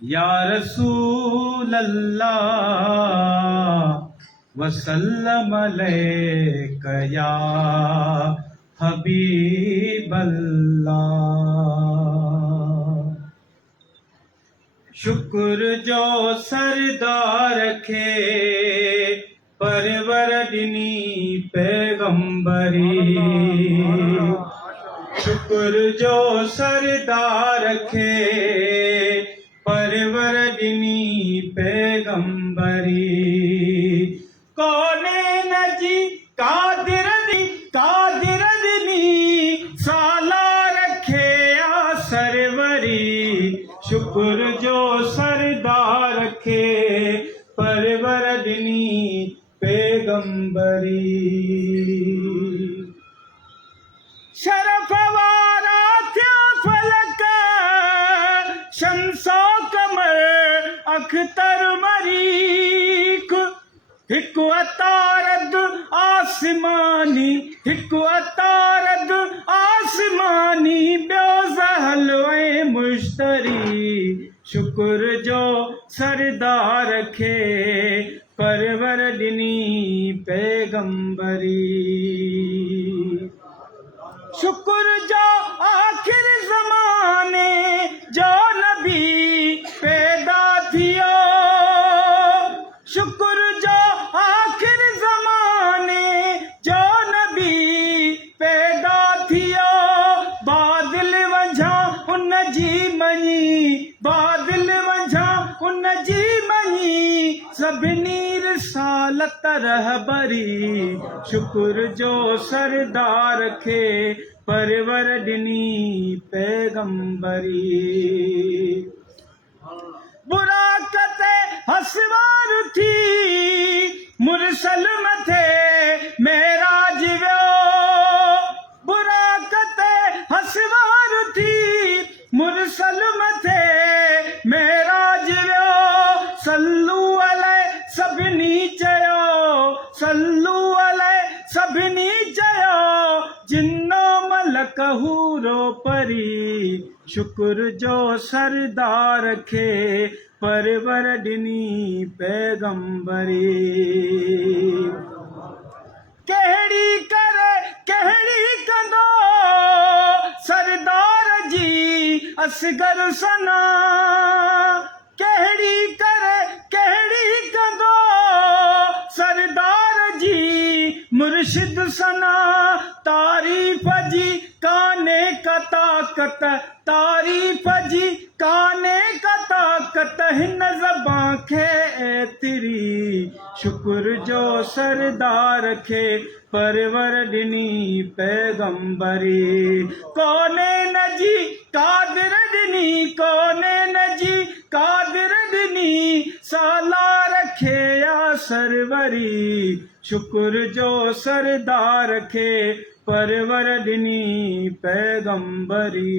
या रसूल अल्लाह वसल्लम अलैका या हबीब अल्लाह। शुक्र जो सरदार खे परवर ॾिनी पैगंबरी। शुक्र जो सरदार खे परवर ॾिनी पैगंबरी। कौनैन जी कादिर ॾिनी सालार खे आ सरवरी। शुक्र जो सरदार खे परवर ॾिनी पैगंबरी। शरफ वारा थिया फलक शम्सो कमर अख्तर मरीख। हिकु अतारद आसमानी हिकु अतारद आसमानी ॿियो ज़हल ऐं मुश्तरी। शुक्र जो सरदार खे परवर ॾिनी पैगंबरी। शुक्र जो आखिर ज़माने जो नबी पैदा थियो। शुक्र जो आखिर ज़माने जो नबी पैदा थियो। बादल वंझा उन जी मञी बादल वंझा उन जी मञी सभिनी रिसालत रहबरी। शुक्र जो सरदार खे परवर ॾिनी पैगंबरी। बुराकत हसवार थी मुरसल मथे मेराज वियो। बुराकत हसवार थी मुरसल मथे मेराज वियो। सल्लू अलैहि सभिनी चयो सल्लू अलैहि सभिनी चयो जिन्नो मलक हूरो परी। शुक्र जो सरदार खे परवर ॾिनी पैगंबरी। कहिड़ी कंदो सरदार जी असगर सना। कहिड़ी कंदो सरदार जी मुर्शिद सना। तारीफ़ जी काने का ताकत तारीफ़ जी काने का ताकत हिन ज़बां खे एतिरी। शुक्र जो सरदार खे परवर ॾिनी पैगंबरी। कौनैन जी कादिर ॾिनी कौनैन जी कादिर ॾिनी सालार खे आ सरवरी। शुक्र जो सरदार खे परवर ॾिनी पैगंबरी।